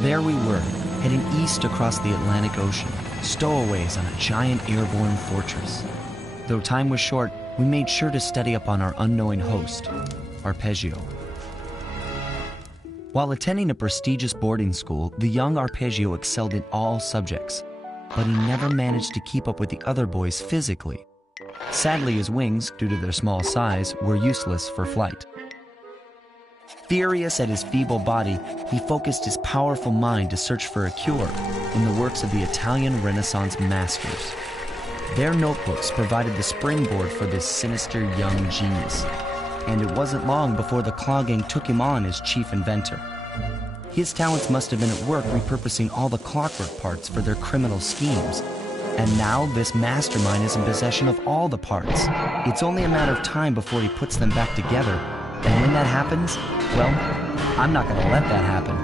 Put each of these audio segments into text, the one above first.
There we were, heading east across the Atlantic Ocean, stowaways on a giant airborne fortress. Though time was short, we made sure to study up on our unknowing host, Arpeggio. While attending a prestigious boarding school, the young Arpeggio excelled in all subjects, but he never managed to keep up with the other boys physically. Sadly, his wings, due to their small size, were useless for flight. Furious at his feeble body, he focused his powerful mind to search for a cure in the works of the Italian Renaissance masters. Their notebooks provided the springboard for this sinister young genius, and it wasn't long before the Claw Gang took him on as chief inventor. His talents must have been at work repurposing all the clockwork parts for their criminal schemes, and now this mastermind is in possession of all the parts. It's only a matter of time before he puts them back together. And when that happens, well, I'm not going to let that happen.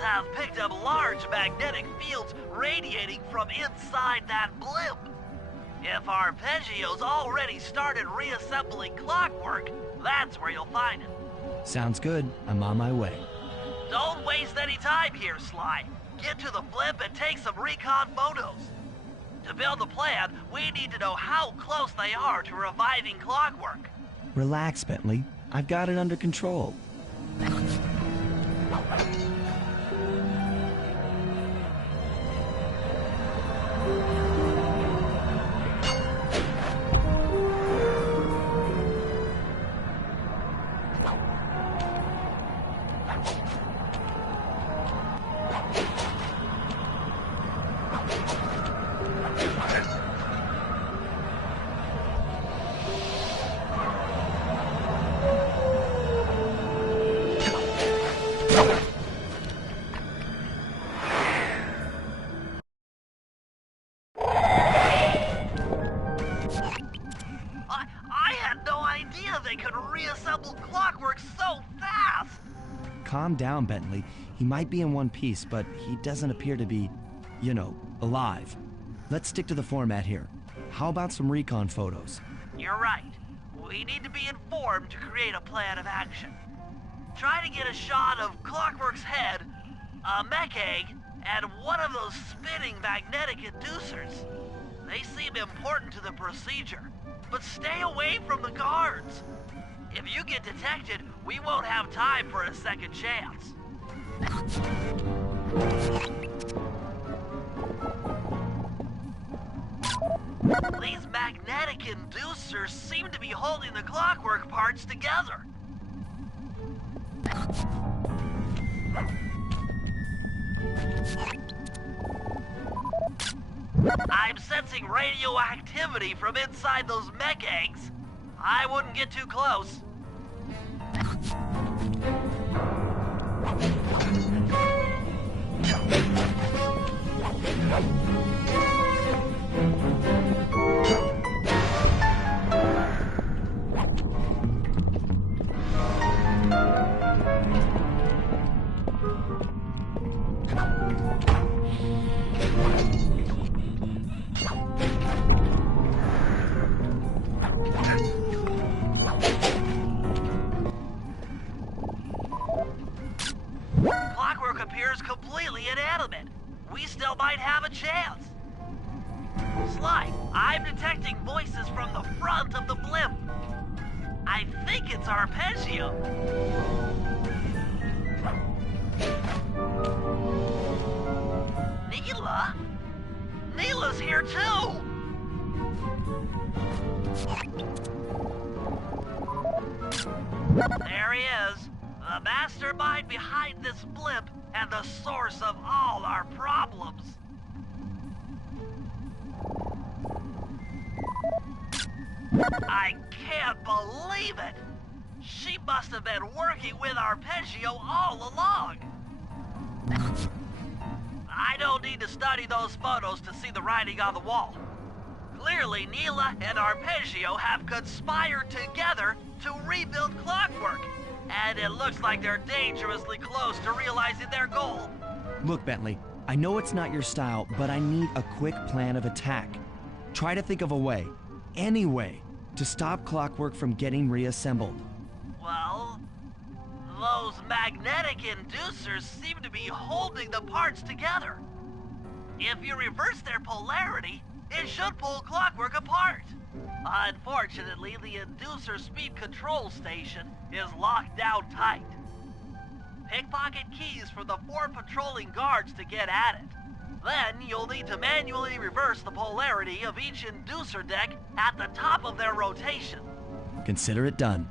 Have picked up large magnetic fields radiating from inside that blimp. If Arpeggio's already started reassembling clockwork, that's where you'll find him. Sounds good. I'm on my way. Don't waste any time here, Sly. Get to the blimp and take some recon photos. To build the plan, we need to know how close they are to reviving clockwork. Relax, Bentley. I've got it under control. Calm down, Bentley. He might be in one piece, but he doesn't appear to be, you know, alive. Let's stick to the format here. How about some recon photos? You're right. We need to be informed to create a plan of action. Try to get a shot of Clockwork's head, a mech egg, and one of those spinning magnetic inducers. They seem important to the procedure, but stay away from the guards. If you get detected, we won't have time for a second chance. These magnetic inducers seem to be holding the clockwork parts together. I'm sensing radioactivity from inside those mech eggs. I wouldn't get too close. Clockwork appears completely inanimate. We still might have a chance. Sly, I'm detecting voices from the front of the blimp. I think it's Arpeggio. Neela? Neela's here too! There he is, the mastermind behind this blimp and the source of all our problems. I can't believe it! She must have been working with Arpeggio all along! I don't need to study those photos to see the writing on the wall. Clearly, Neela and Arpeggio have conspired together to rebuild Clockwork, and it looks like they're dangerously close to realizing their goal. Look, Bentley, I know it's not your style, but I need a quick plan of attack. Try to think of a way, any way, to stop Clockwork from getting reassembled. Well, those magnetic inducers seem to be holding the parts together. If you reverse their polarity, it should pull Clockwork apart. Unfortunately, the inducer speed control station is locked down tight. Pickpocket keys for the 4 patrolling guards to get at it. Then you'll need to manually reverse the polarity of each inducer deck at the top of their rotation. Consider it done.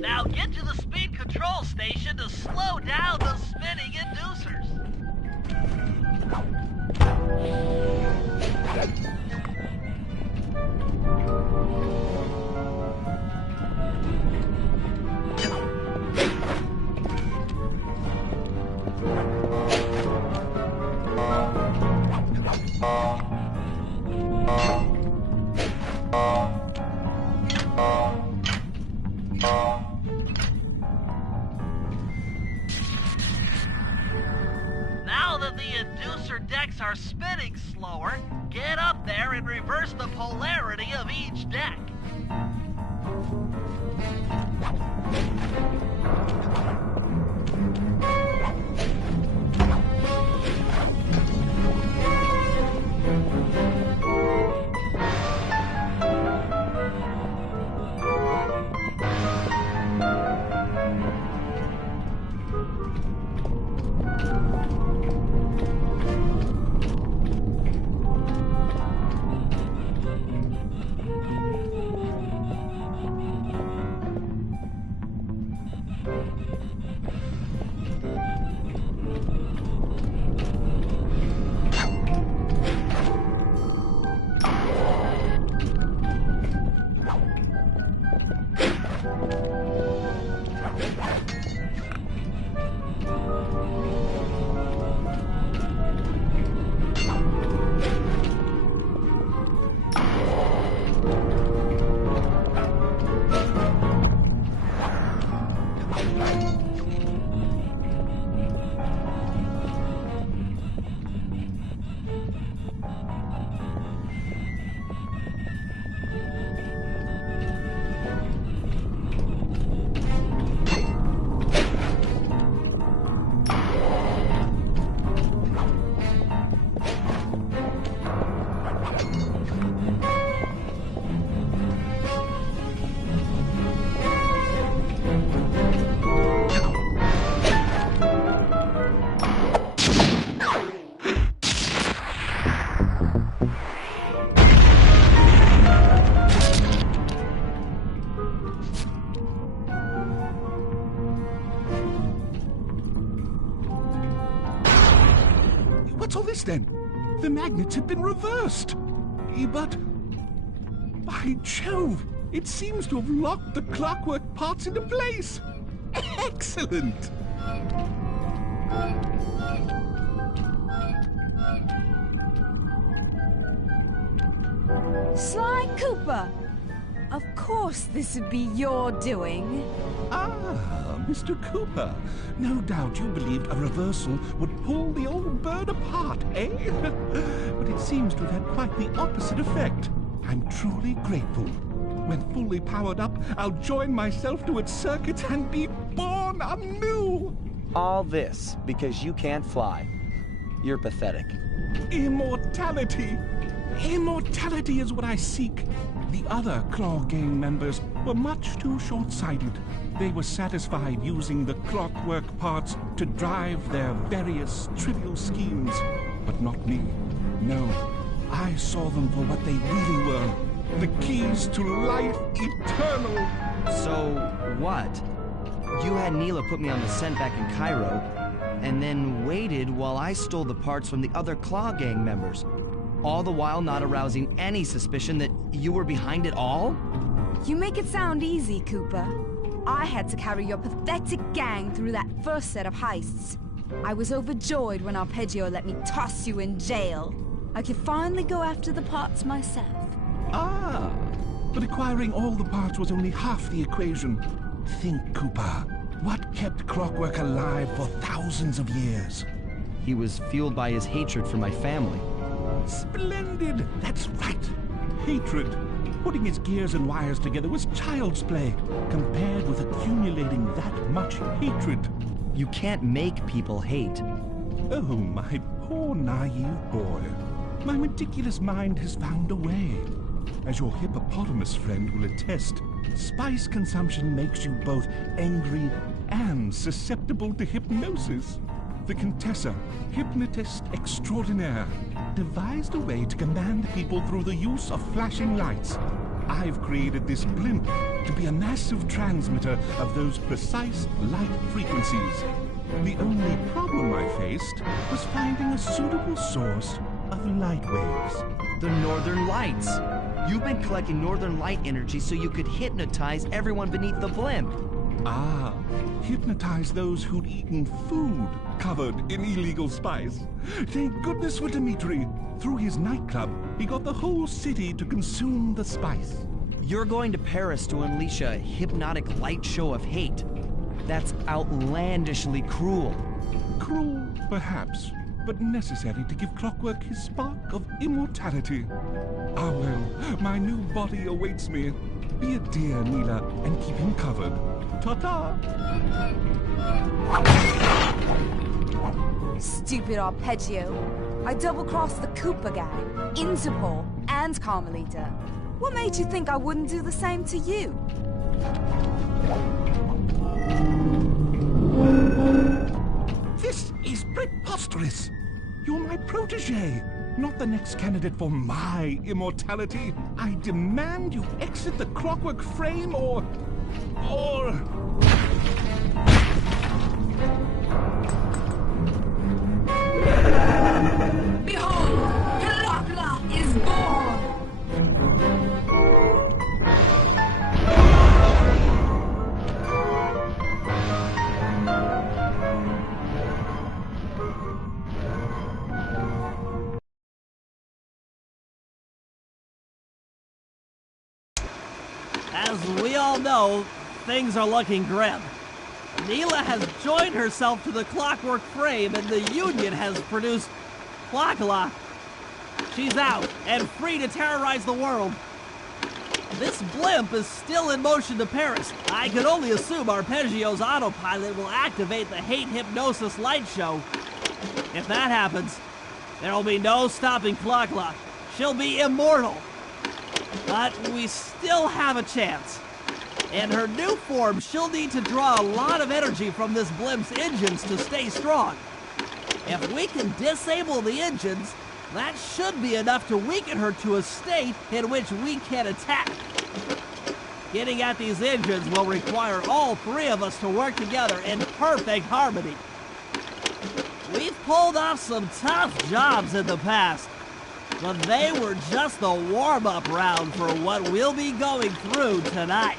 Now get to the speed control station to slow down the spinning inducers. Now that the inducer decks are spinning slower, get up there and reverse the polarity of each deck. What's all this then? The magnets have been reversed. But... by Jove! It seems to have locked the clockwork parts into place! Excellent! Sly Cooper! Of course this would be your doing. Ah, Mr. Cooper. No doubt you believed a reversal would pull the old bird apart, eh? But it seems to have had quite the opposite effect. I'm truly grateful. When fully powered up, I'll join myself to its circuits and be born anew! All this because you can't fly. You're pathetic. Immortality! Immortality is what I seek. The other Claw Gang members were much too short-sighted. They were satisfied using the clockwork parts to drive their various trivial schemes. But not me. No, I saw them for what they really were. The keys to life eternal. So, what? You had Neela put me on the scent back in Cairo, and then waited while I stole the parts from the other Claw Gang members, all the while not arousing any suspicion that you were behind it all? You make it sound easy, Cooper. I had to carry your pathetic gang through that first set of heists. I was overjoyed when Arpeggio let me toss you in jail. I could finally go after the parts myself. Ah, but acquiring all the parts was only half the equation. Think, Cooper. What kept Clockwork alive for thousands of years? He was fueled by his hatred for my family. Splendid! That's right! Hatred. Putting his gears and wires together was child's play, compared with accumulating that much hatred. You can't make people hate. Oh, my poor naive boy. My meticulous mind has found a way. As your hippopotamus friend will attest, spice consumption makes you both angry and susceptible to hypnosis. The Contessa, hypnotist extraordinaire, devised a way to command people through the use of flashing lights. I've created this blimp to be a massive transmitter of those precise light frequencies. The only problem I faced was finding a suitable source of light waves. The Northern Lights. You've been collecting Northern Light energy so you could hypnotize everyone beneath the blimp. Ah, hypnotize those who'd eaten food covered in illegal spice. Thank goodness for Dmitri. Through his nightclub, he got the whole city to consume the spice. You're going to Paris to unleash a hypnotic light show of hate. That's outlandishly cruel. Cruel, perhaps, but necessary to give Clockwork his spark of immortality. Ah well, my new body awaits me. Be a dear, Neela, and keep him covered. Ta-ta! Stupid Arpeggio. I double-crossed the Cooper gang, Interpol, and Carmelita. What made you think I wouldn't do the same to you? This is preposterous! You're my protege, not the next candidate for my immortality. I demand you exit the Clockwork frame or... Behold, Kalakla is born! As we all know, things are looking grim. Neela has joined herself to the Clockwork frame, and the Union has produced Clockla. She's out and free to terrorize the world. This blimp is still in motion to Paris. I can only assume Arpeggio's autopilot will activate the hate hypnosis light show. If that happens, there will be no stopping Clockla. She'll be immortal. But we still have a chance. In her new form, she'll need to draw a lot of energy from this blimp's engines to stay strong. If we can disable the engines, that should be enough to weaken her to a state in which we can attack. Getting at these engines will require all three of us to work together in perfect harmony. We've pulled off some tough jobs in the past, but they were just the warm-up round for what we'll be going through tonight.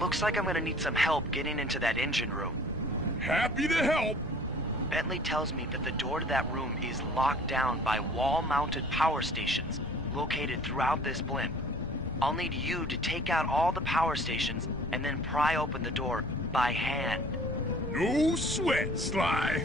Looks like I'm gonna need some help getting into that engine room. Happy to help. Bentley tells me that the door to that room is locked down by wall-mounted power stations located throughout this blimp. I'll need you to take out all the power stations and then pry open the door by hand. No sweat, Sly.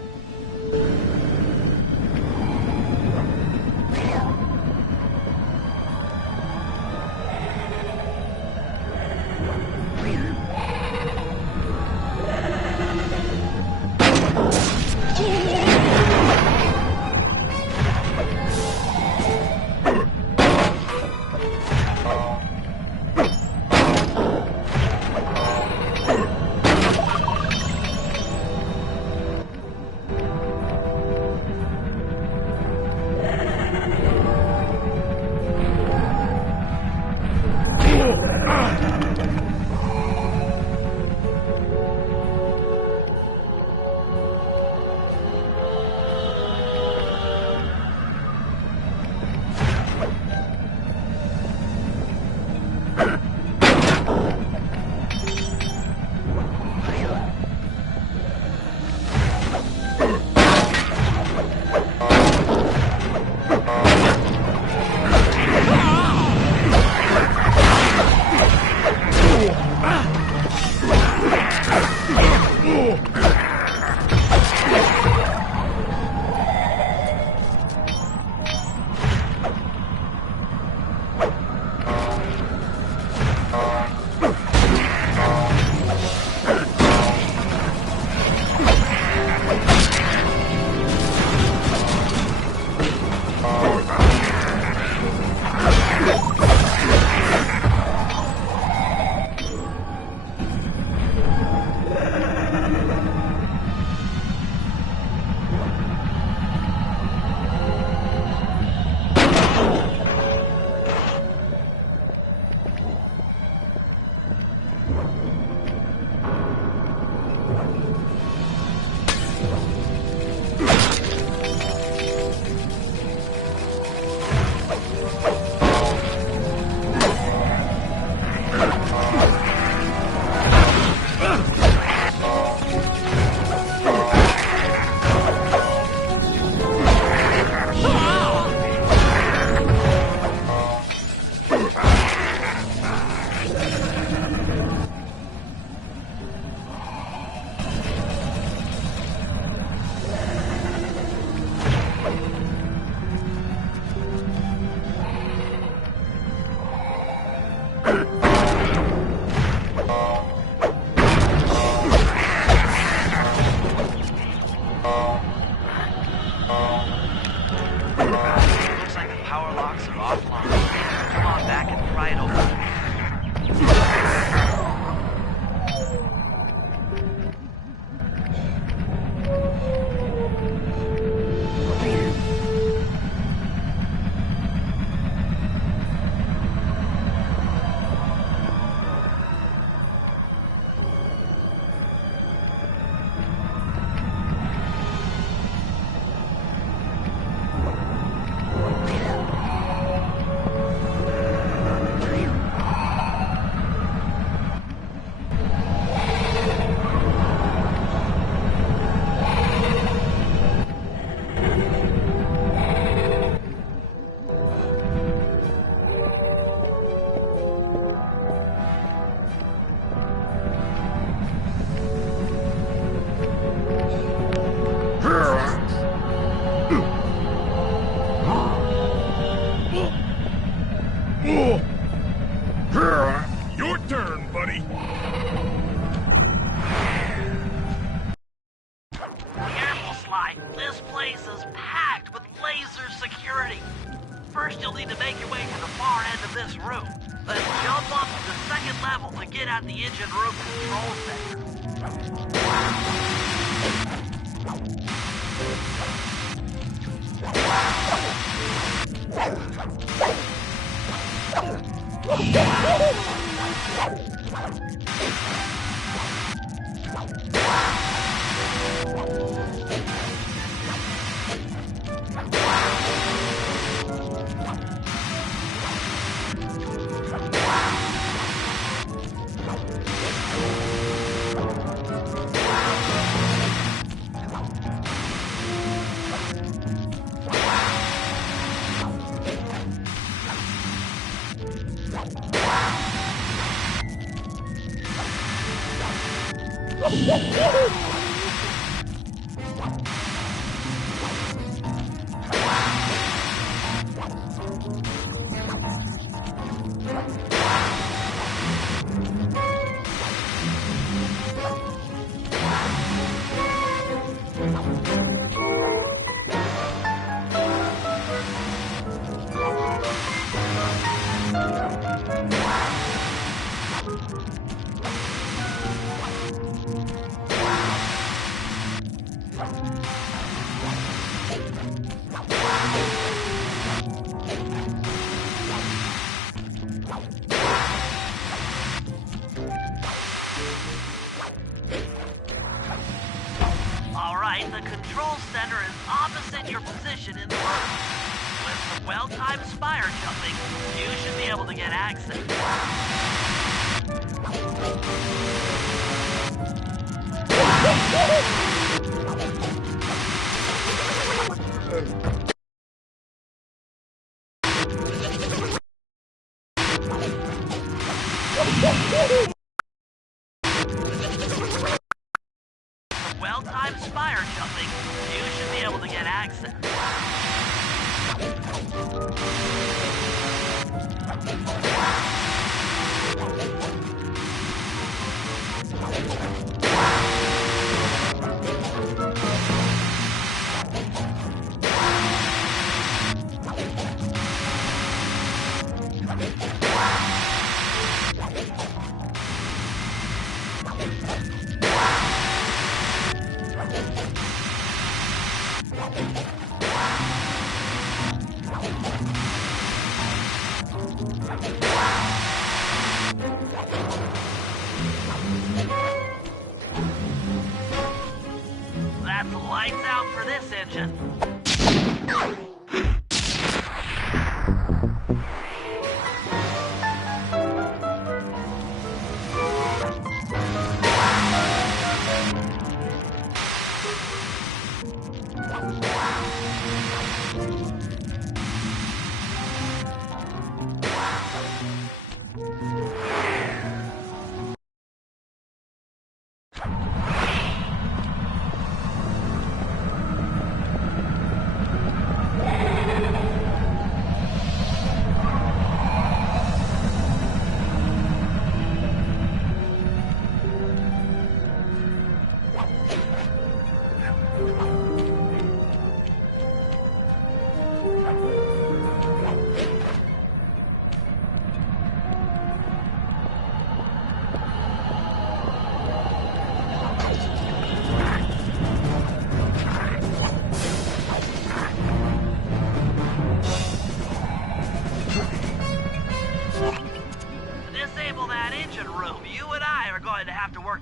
Your turn, buddy. Careful, Sly. This place is packed with laser security. For First, you'll need to make your way to the far end of this room. Then jump up to the second level to get at the engine room control center. The control center is opposite your position in the room. With some well-timed spire jumping, you should be able to get access. Well-timed spire jumping, you should be able to get access. That's lights out for this engine.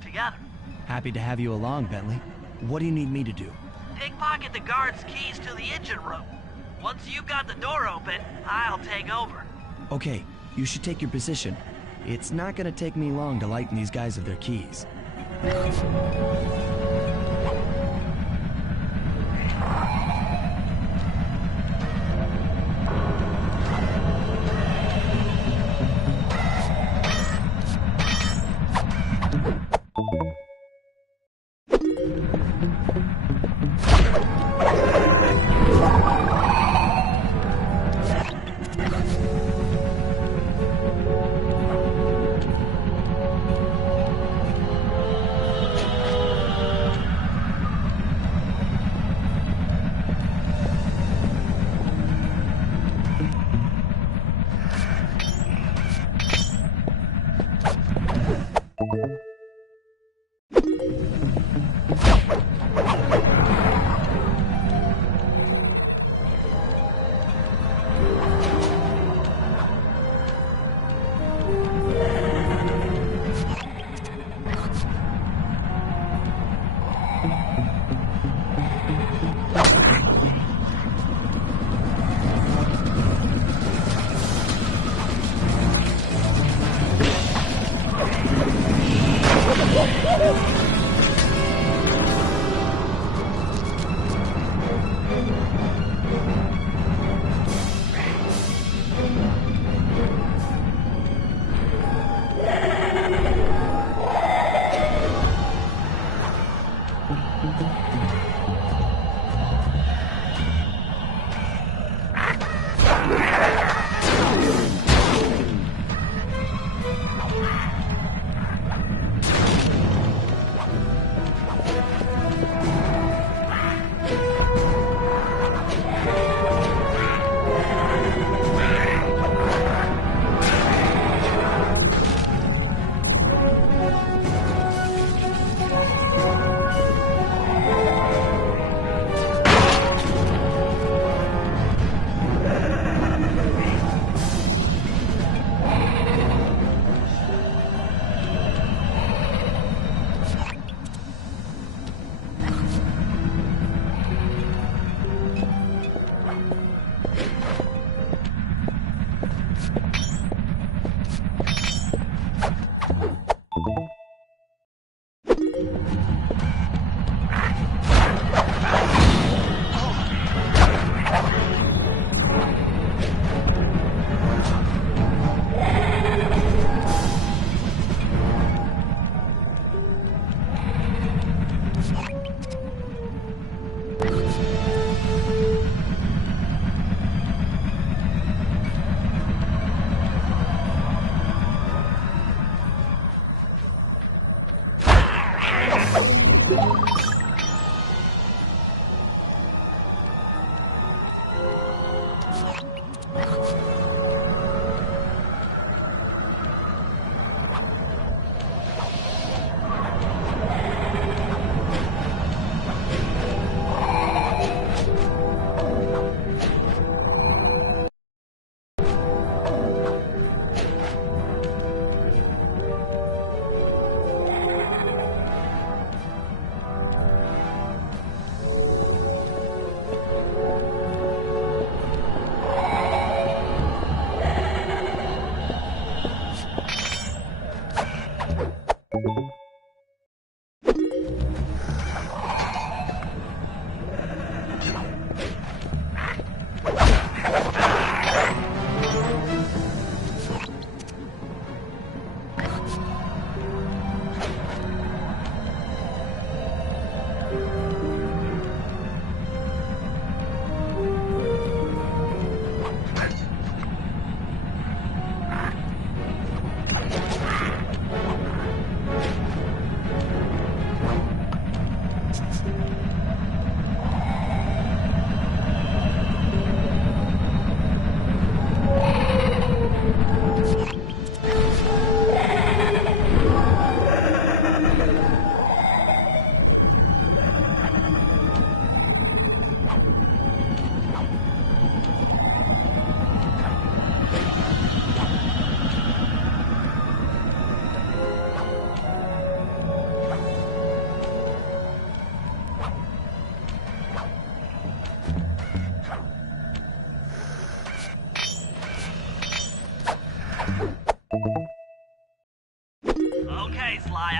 Together. Happy to have you along, Bentley. What do you need me to do? Pickpocket the guard's keys to the engine room. Once you've got the door open, I'll take over. Okay, you should take your position. It's not gonna take me long to lighten these guys of their keys.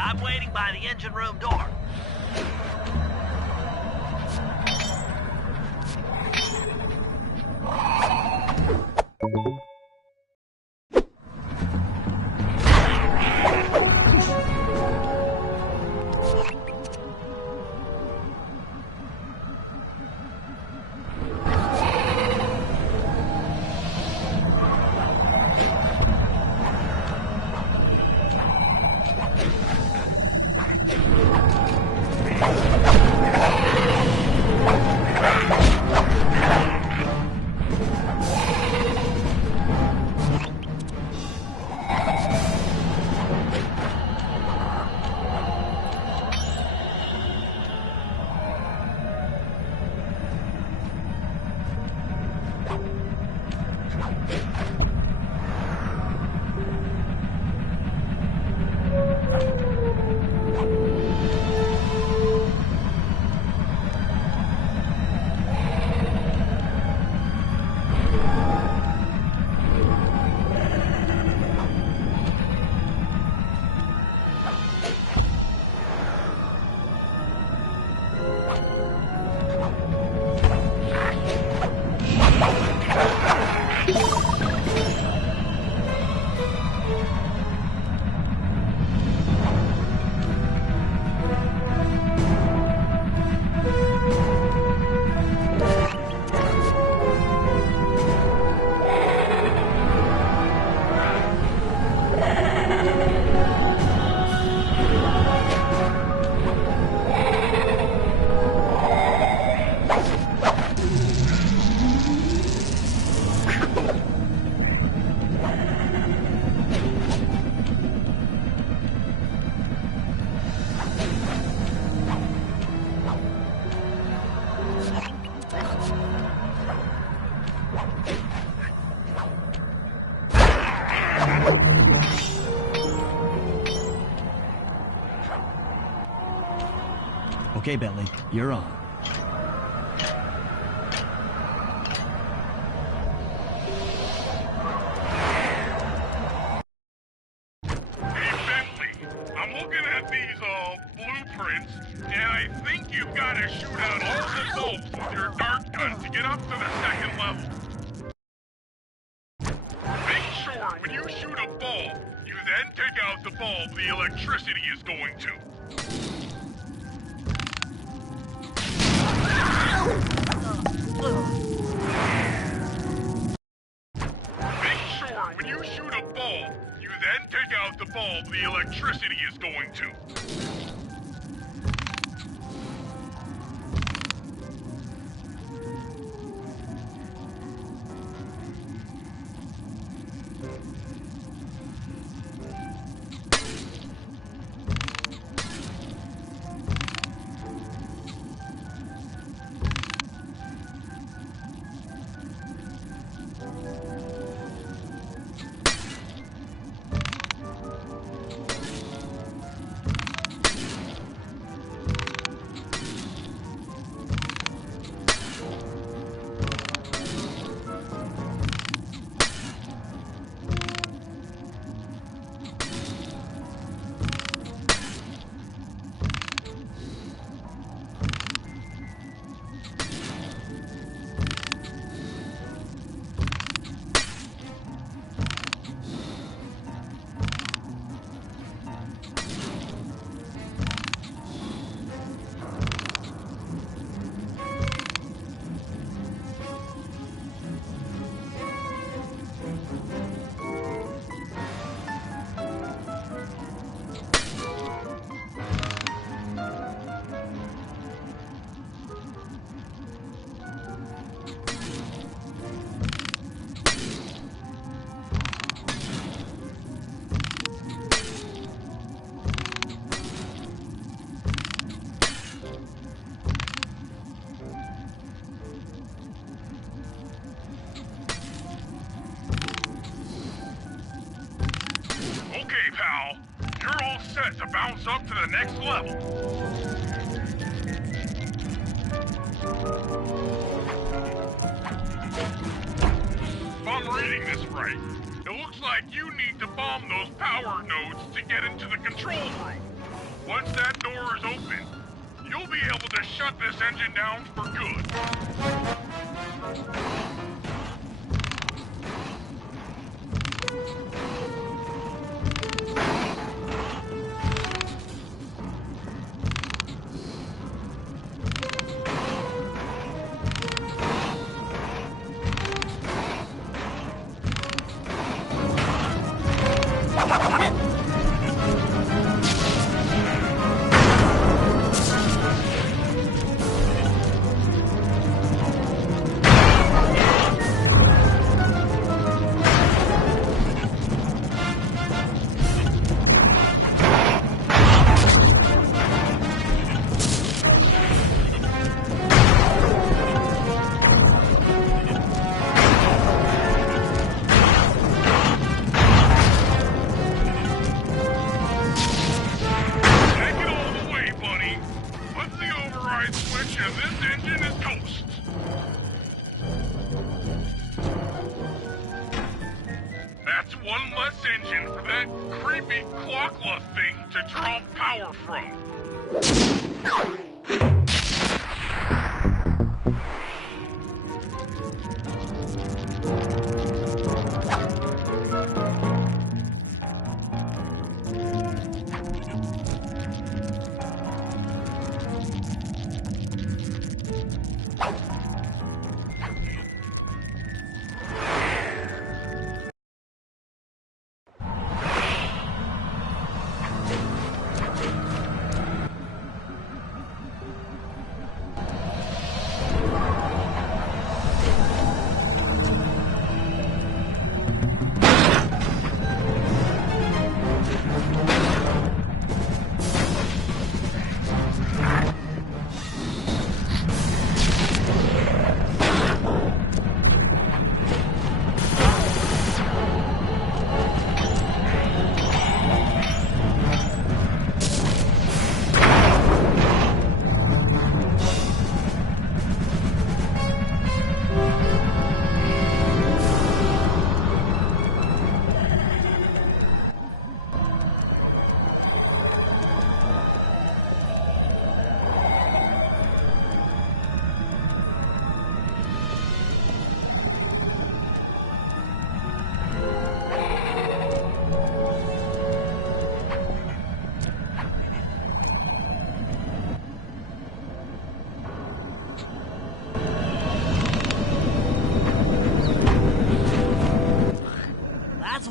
I'm waiting by the engine room door. Okay, Bentley, you're on. Hey, Bentley, I'm looking at these, blueprints, and I think you've got to shoot out all the bulbs with your dart gun to get up to the second level. Make sure when you shoot a bulb, you then take out the bulb the electricity is going to. Make sure when you shoot a bulb, you then take out the bulb the electricity is going to. Okay, pal. You're all set to bounce up to the next level. If I'm reading this right, it looks like you need to bomb those power nodes to get into the control room. Once that door is open, you'll be able to shut this engine down for good. One less engine for that creepy clockla thing to draw power from.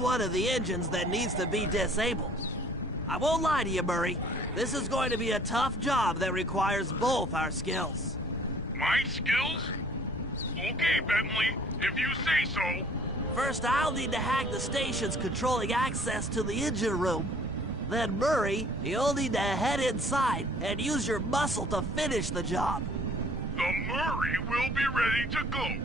One of the engines that needs to be disabled. I won't lie to you, Murray. This is going to be a tough job that requires both our skills. My skills? Okay, Bentley, if you say so. First, I'll need to hack the stations controlling access to the engine room. Then, Murray, you'll need to head inside and use your muscle to finish the job. The Murray will be ready to go.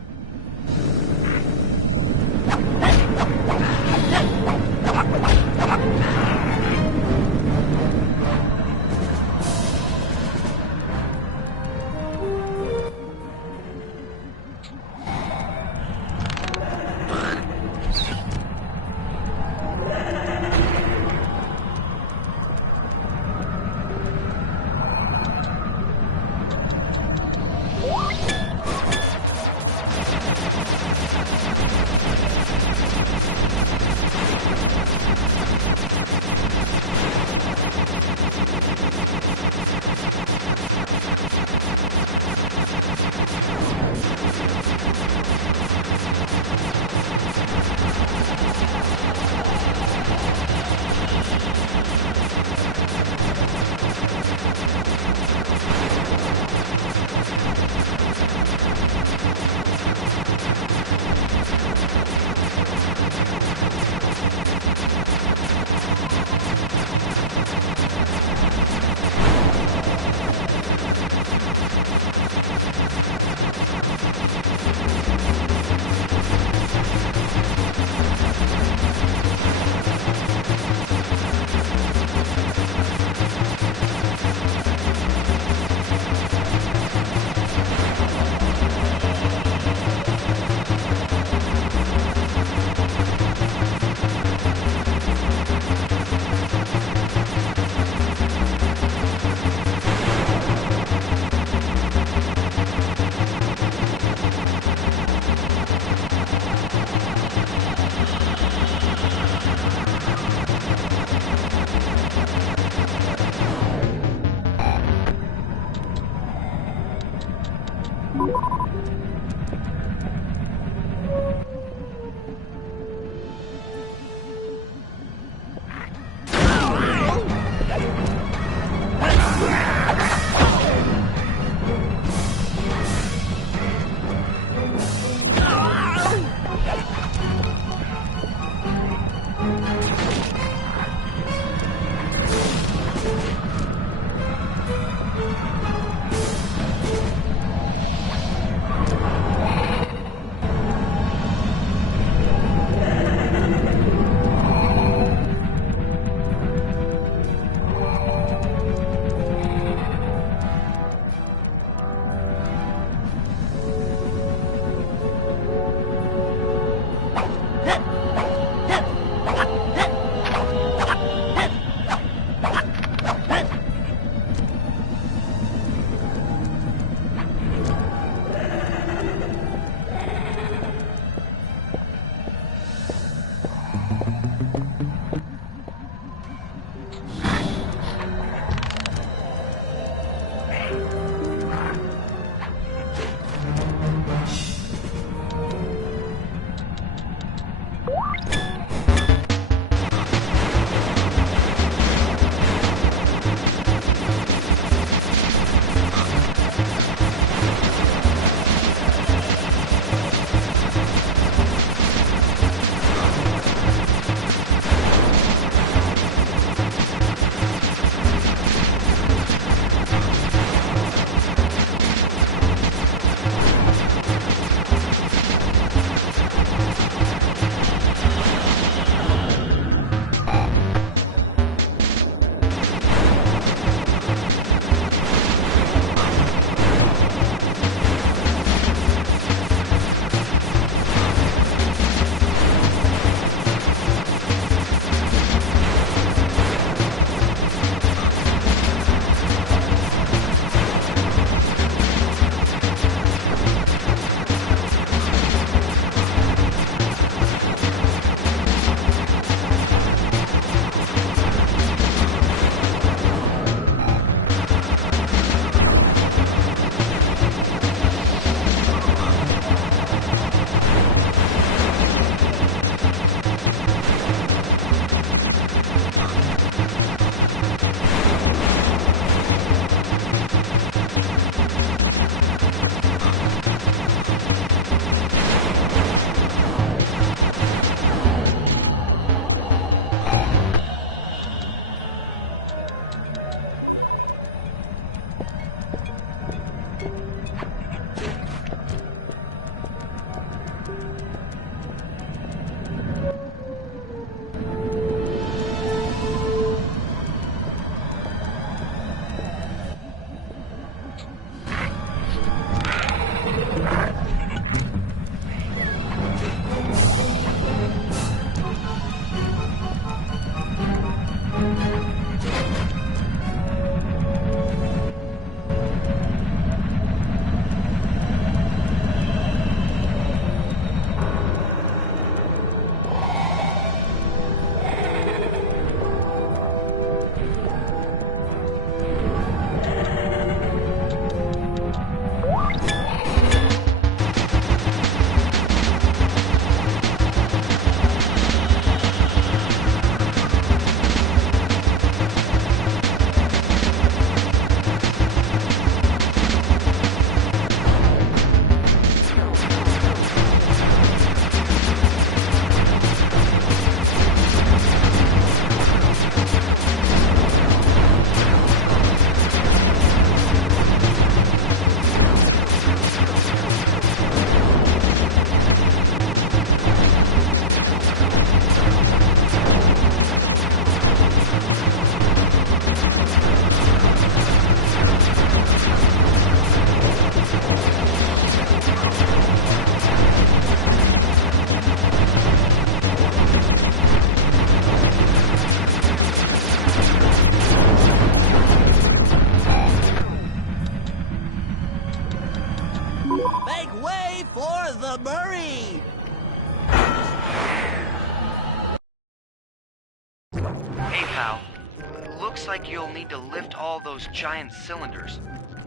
Looks like you'll need to lift all those giant cylinders.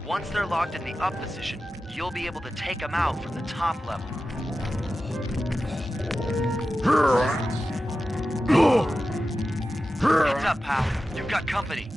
Once they're locked in the up position, you'll be able to take them out from the top level. Heads up, pal. You've got company.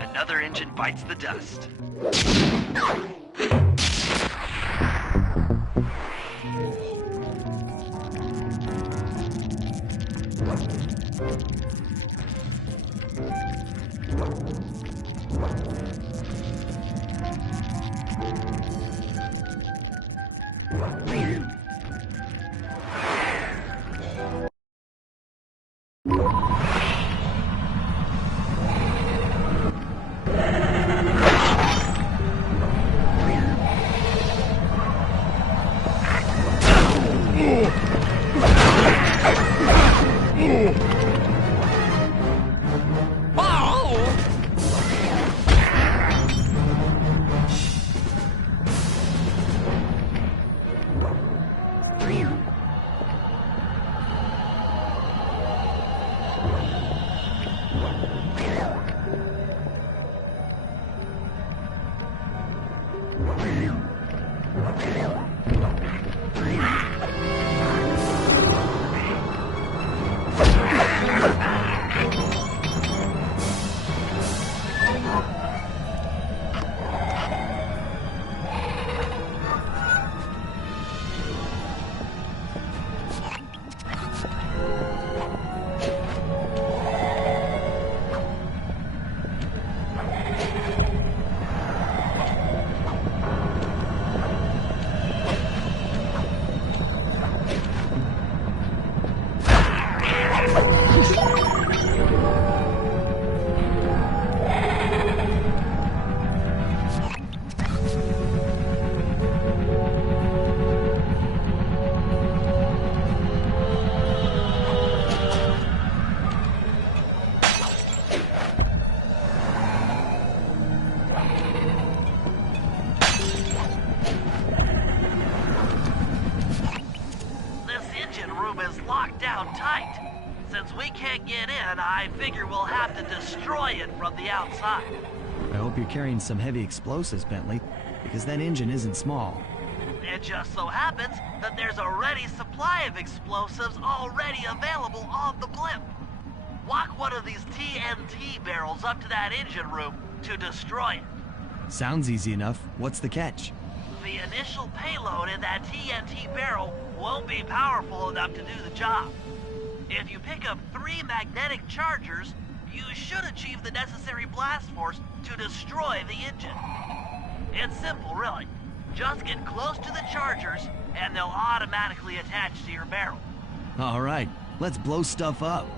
Another engine bites the dust. I figure we'll have to destroy it from the outside. I hope you're carrying some heavy explosives, Bentley, because that engine isn't small. It just so happens that there's a ready supply of explosives already available on the blimp. Walk one of these TNT barrels up to that engine room to destroy it. Sounds easy enough. What's the catch? The initial payload in that TNT barrel won't be powerful enough to do the job. If you pick up 3 magnetic chargers, you should achieve the necessary blast force to destroy the engine. It's simple, really. Just get close to the chargers, and they'll automatically attach to your barrel. All right, let's blow stuff up.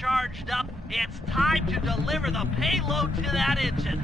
charged up, it's time to deliver the payload to that engine.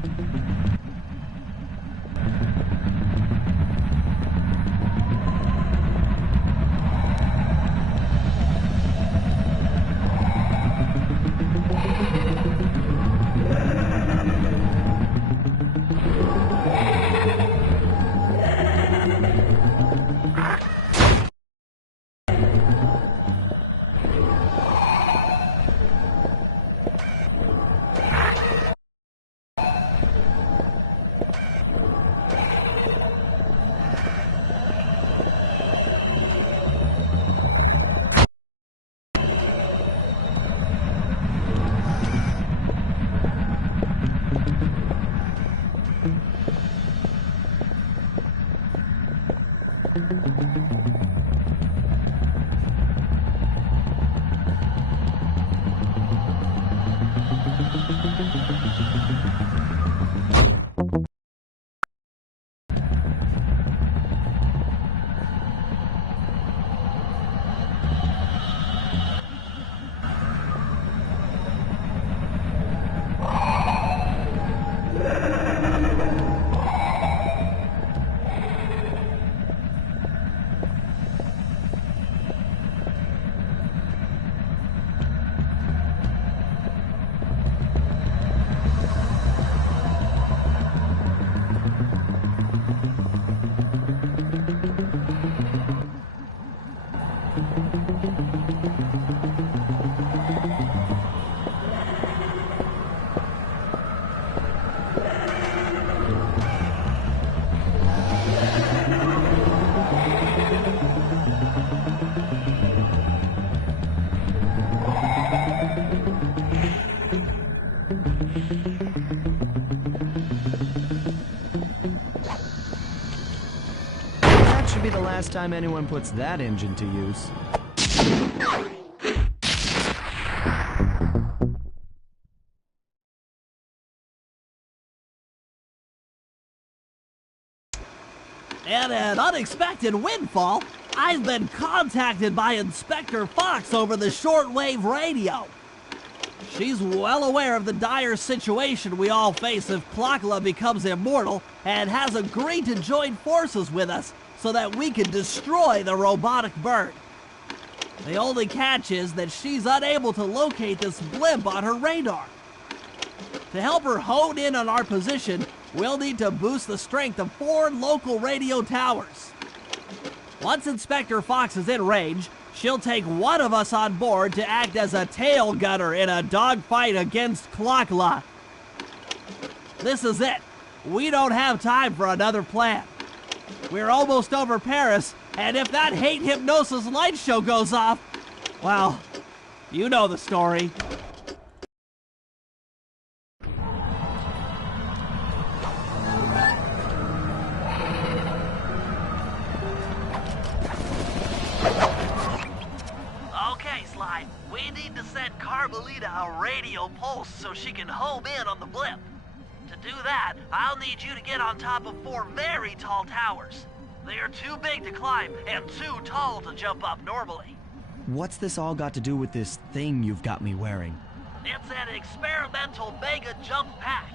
That should be the last time anyone puts that engine to use. And an unexpected windfall, I've been contacted by Inspector Fox over the shortwave radio. She's well aware of the dire situation we all face if Klakla becomes immortal and has agreed to join forces with us so that we can destroy the robotic bird. The only catch is that she's unable to locate this blimp on her radar. To help her hone in on our position, we'll need to boost the strength of 4 local radio towers. Once Inspector Fox is in range, she'll take one of us on board to act as a tail gunner in a dogfight against Klakla. This is it. We don't have time for another plan. We're almost over Paris, and if that hate hypnosis light show goes off, well, you know the story. Okay, Sly, we need to send Carmelita a radio pulse so she can home in on the blimp. To do that, I'll need you to get on top of 4 very tall towers. They are too big to climb and too tall to jump up normally. What's this all got to do with this thing you've got me wearing? It's an experimental mega jump pack.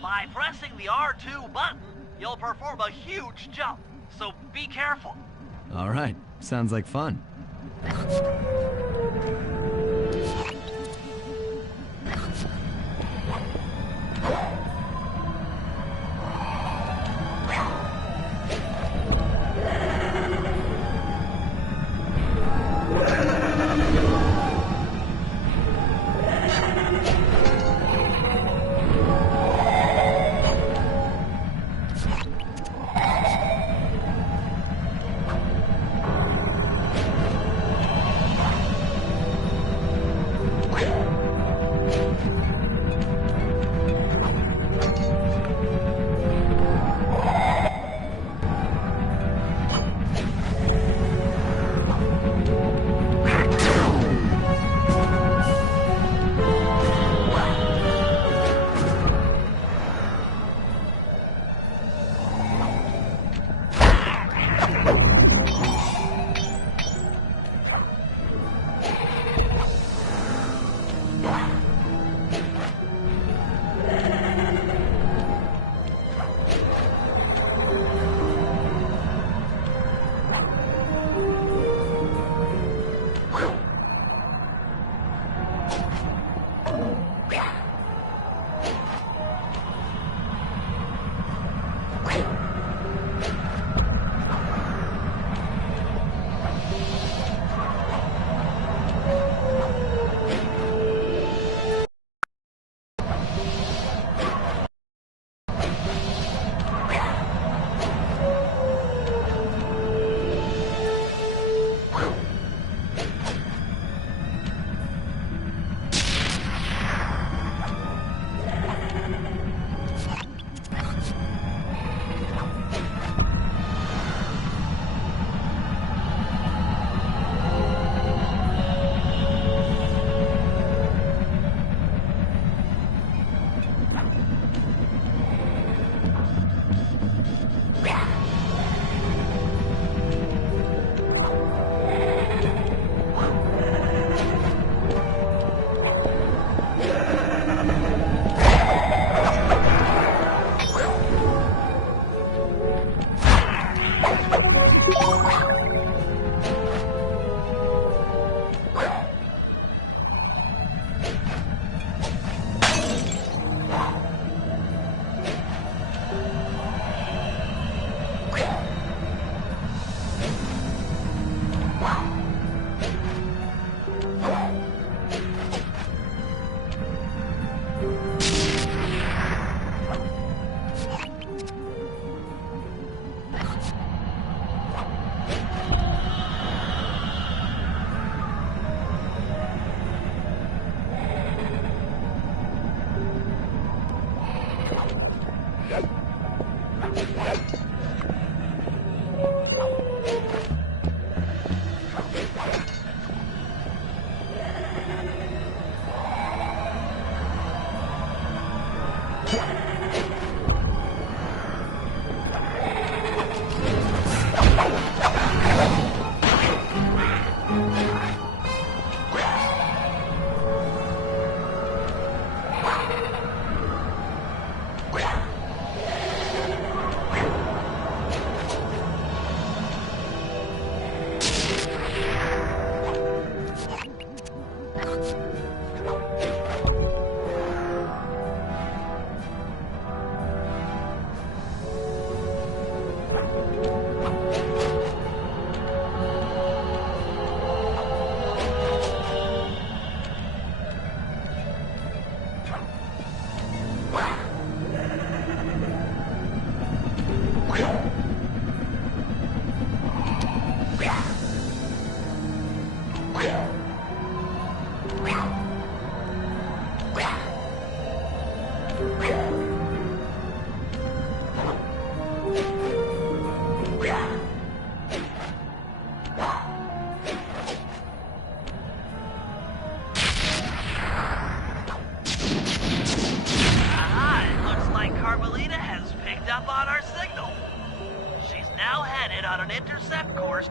By pressing the R2 button, you'll perform a huge jump, so be careful. All right, sounds like fun.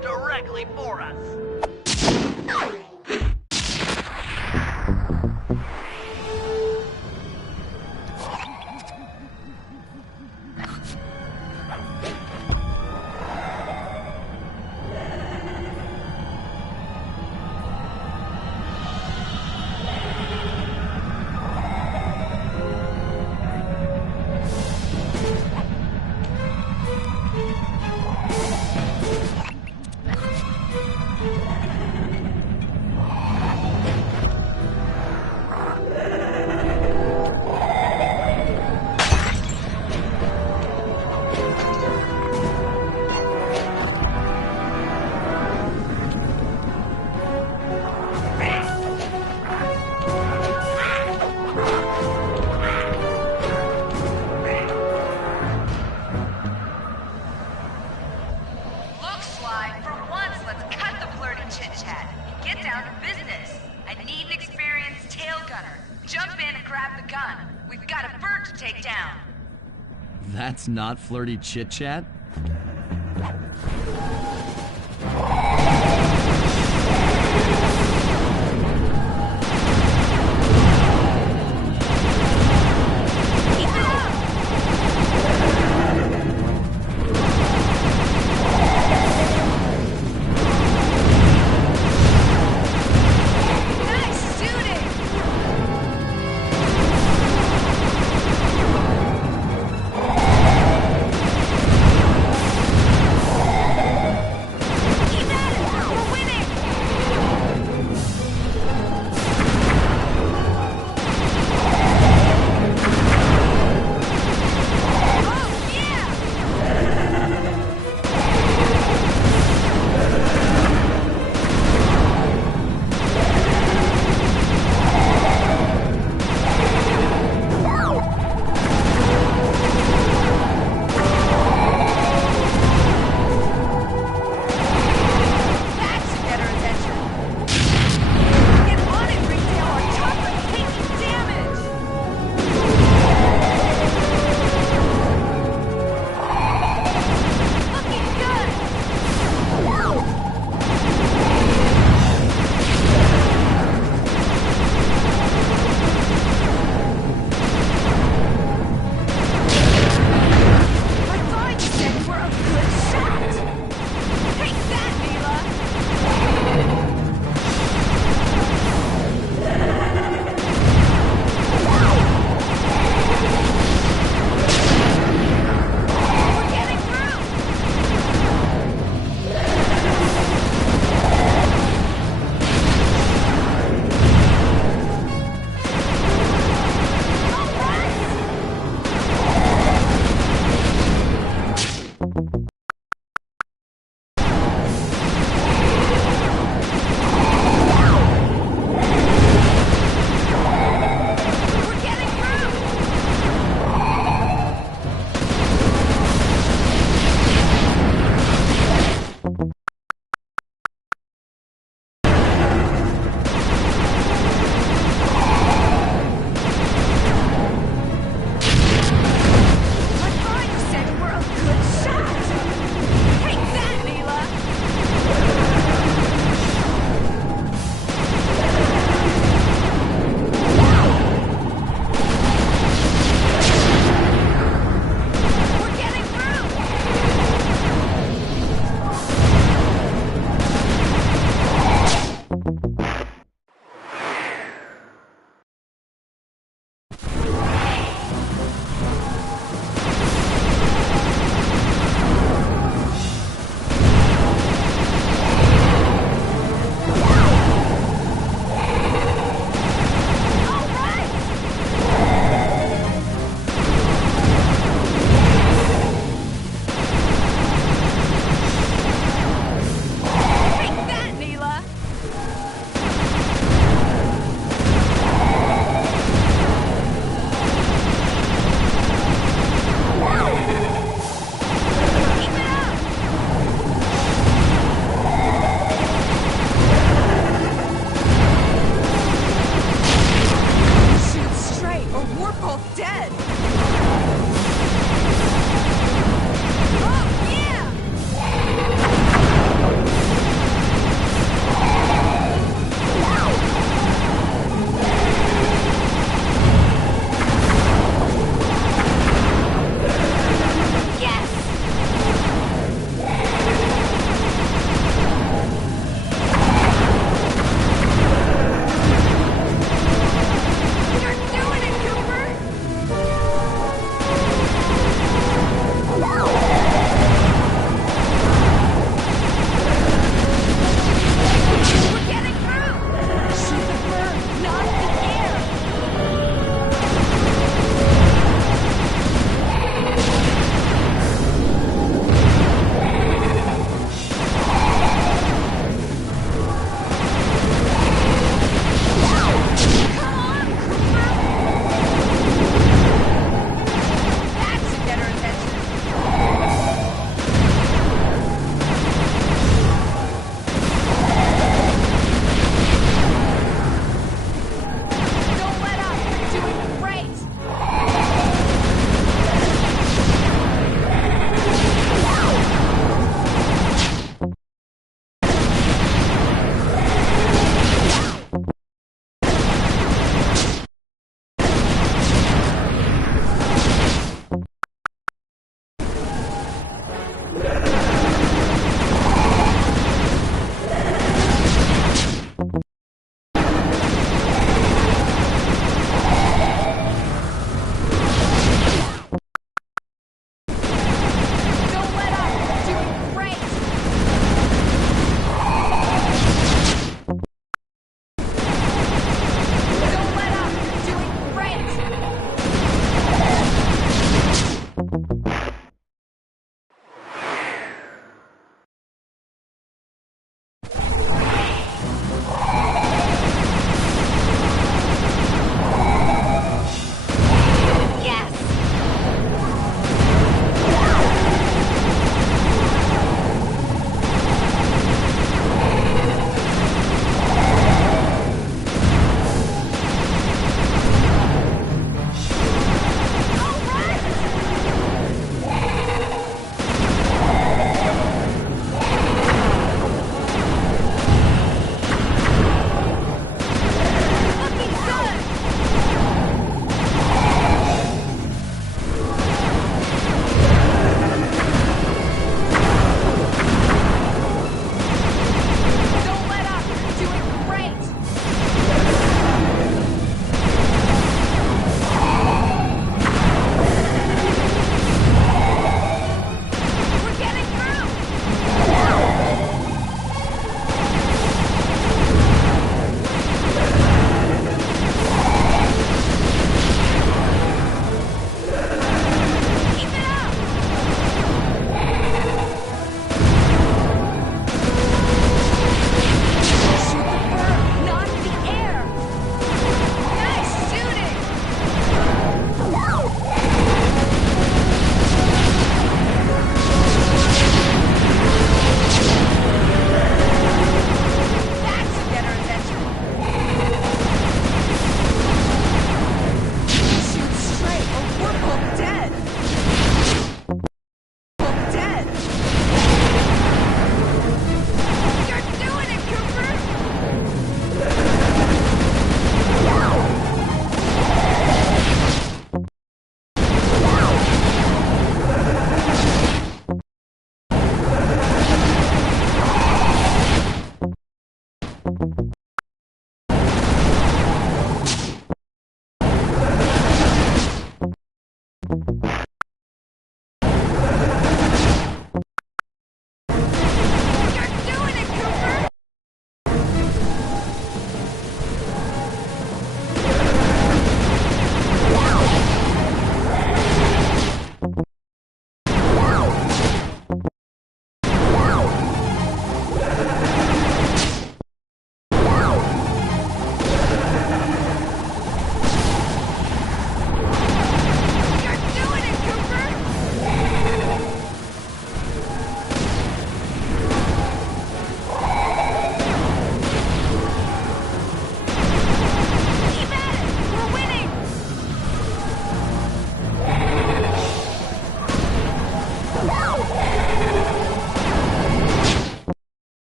Directly for us. That's not flirty chit-chat?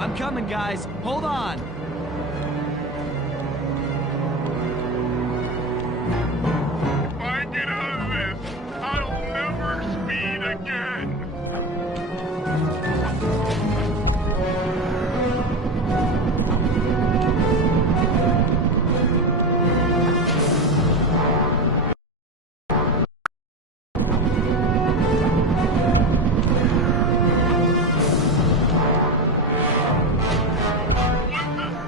I'm coming, guys. Hold on. If I get out of this, I'll never speed again. With the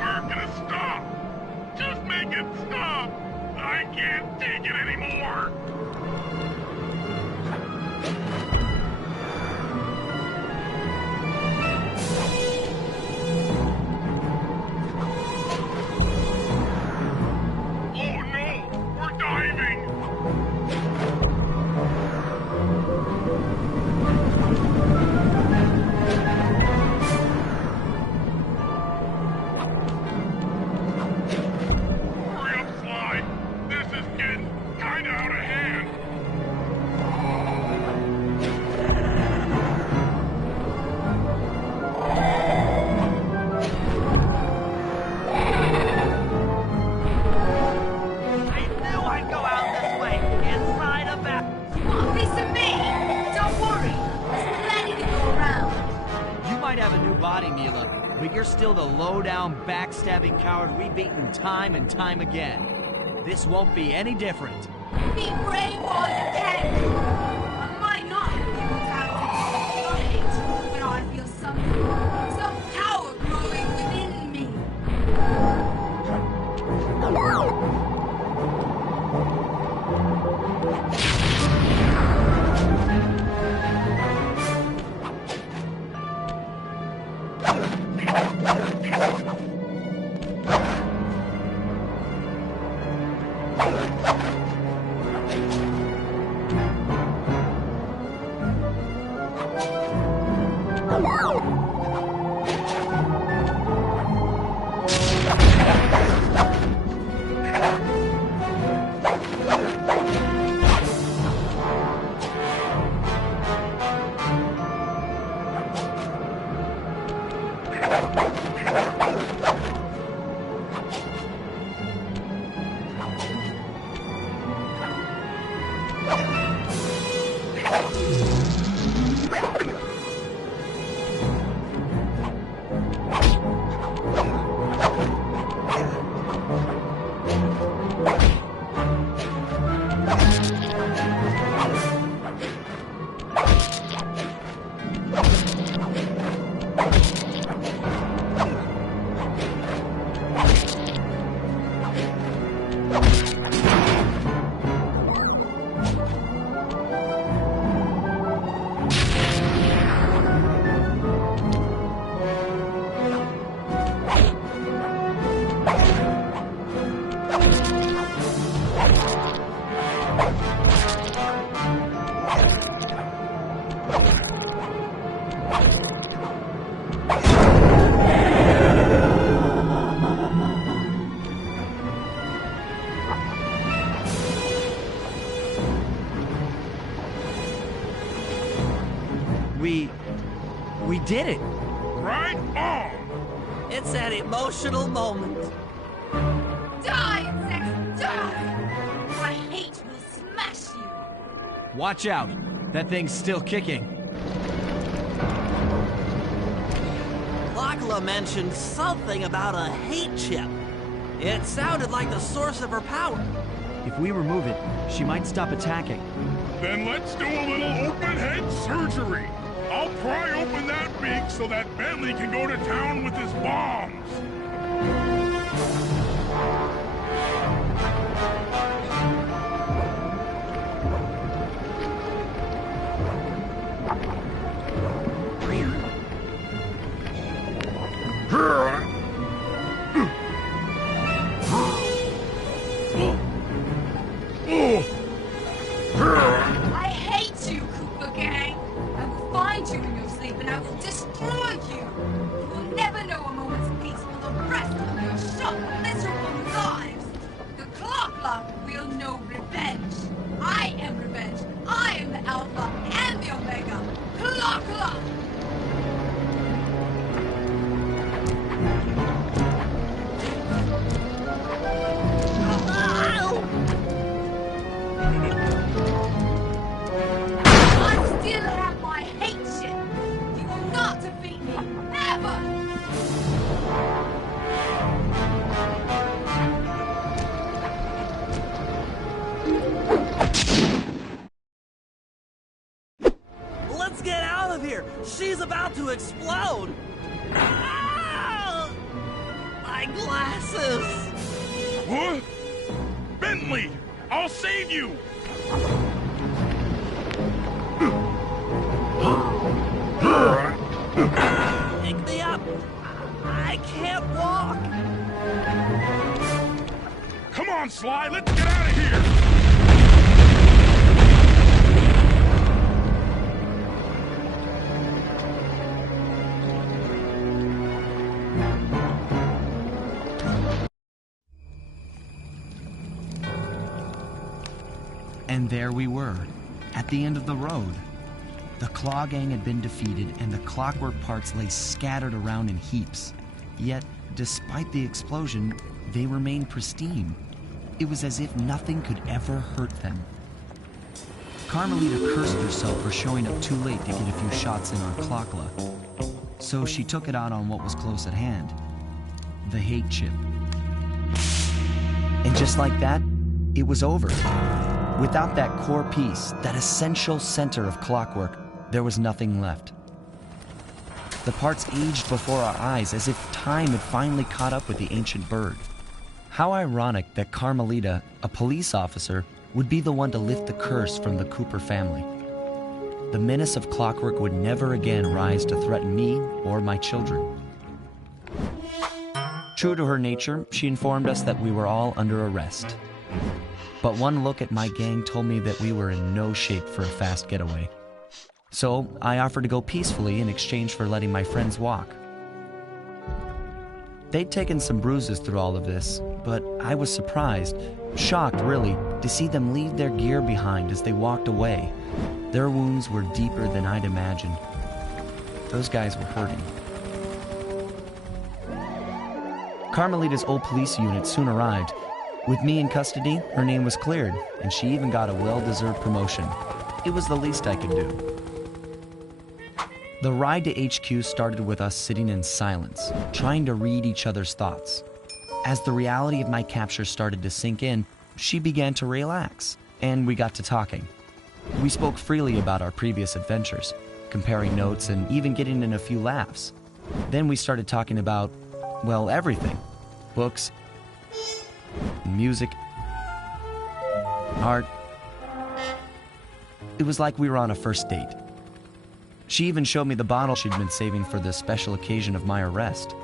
body, Mila, but you're still the low-down, backstabbing coward we've beaten time and time again. This won't be any different. Be brave while you can. I might not have the mentality to hate, but I feel some power growing within me. We did it! Right on! It's an emotional moment. Die, insects, die! My hate will smash you! Watch out! That thing's still kicking. Lakla mentioned something about a hate chip. It sounded like the source of her power. If we remove it, she might stop attacking. Then let's do a little open-head surgery. I'll pry open that beak so that Bentley can go to town with his bombs. I hate you, Cooper Gang! I will find you in your sleep and I will destroy you! You will never know a moment's peace for the rest of your short, miserable lives! The clock lock will know revenge! I am revenge! I am the Alpha and the Omega! Clock lock! I still have my hate shit! You will not defeat me! Ever! Let's get out of here! She's about to explode! Ah! My glasses! What? Bentley! I'll save you! Pick me up! I can't walk! Come on, Sly, let's get out of here! And there we were, at the end of the road. The Claw Gang had been defeated, and the clockwork parts lay scattered around in heaps. Yet, despite the explosion, they remained pristine. It was as if nothing could ever hurt them. Carmelita cursed herself for showing up too late to get a few shots in on Clockla. so she took it out on what was close at hand, the hate chip. And just like that, it was over. Without that core piece, that essential center of clockwork, there was nothing left. The parts aged before our eyes as if time had finally caught up with the ancient bird. How ironic that Carmelita, a police officer, would be the one to lift the curse from the Cooper family. The menace of clockwork would never again rise to threaten me or my children. True to her nature, she informed us that we were all under arrest. But one look at my gang told me that we were in no shape for a fast getaway. So I offered to go peacefully in exchange for letting my friends walk. They'd taken some bruises through all of this, but I was surprised, shocked really, to see them leave their gear behind as they walked away. Their wounds were deeper than I'd imagined. Those guys were hurting. Carmelita's old police unit soon arrived. With me in custody, her name was cleared, and she even got a well-deserved promotion. It was the least I could do. The ride to HQ started with us sitting in silence, trying to read each other's thoughts. As the reality of my capture started to sink in, she began to relax, and we got to talking. We spoke freely about our previous adventures, comparing notes and even getting in a few laughs. Then we started talking about, well, everything. Books, music, art. It was like we were on a first date. She even showed me the bottle she'd been saving for the special occasion of my arrest.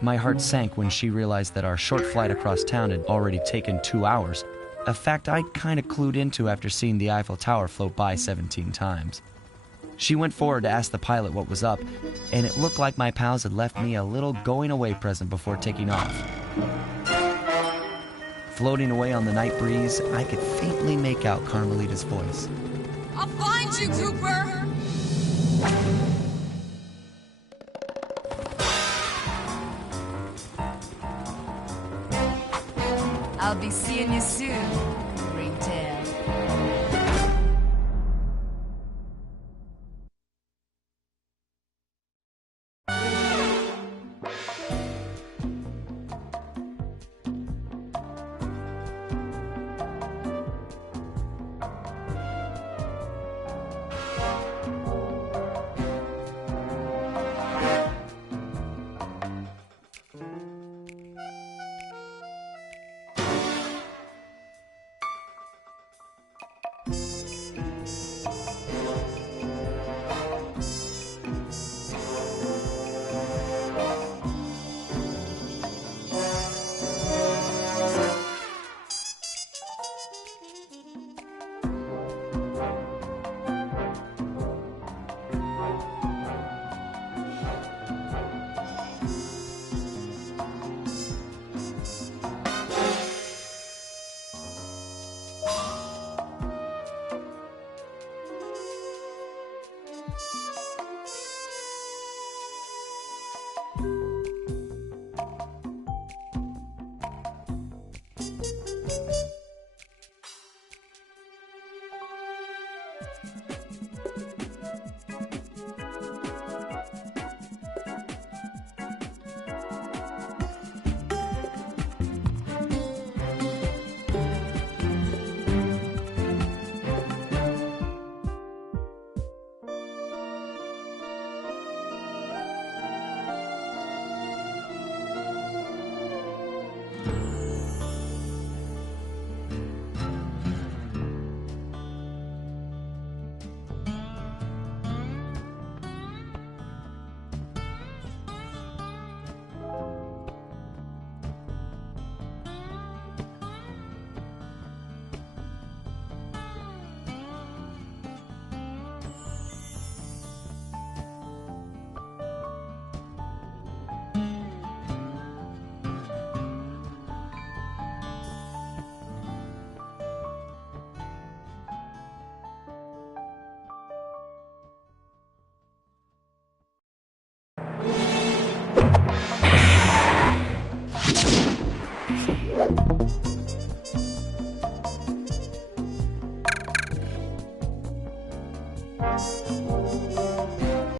My heart sank when she realized that our short flight across town had already taken 2 hours, a fact I'd kind of clued into after seeing the Eiffel Tower float by 17 times. She went forward to ask the pilot what was up, and it looked like my pals had left me a little going-away present before taking off. Floating away on the night breeze, I could faintly make out Carmelita's voice. I'll find you, Cooper! I'll be seeing you soon, Ringtail.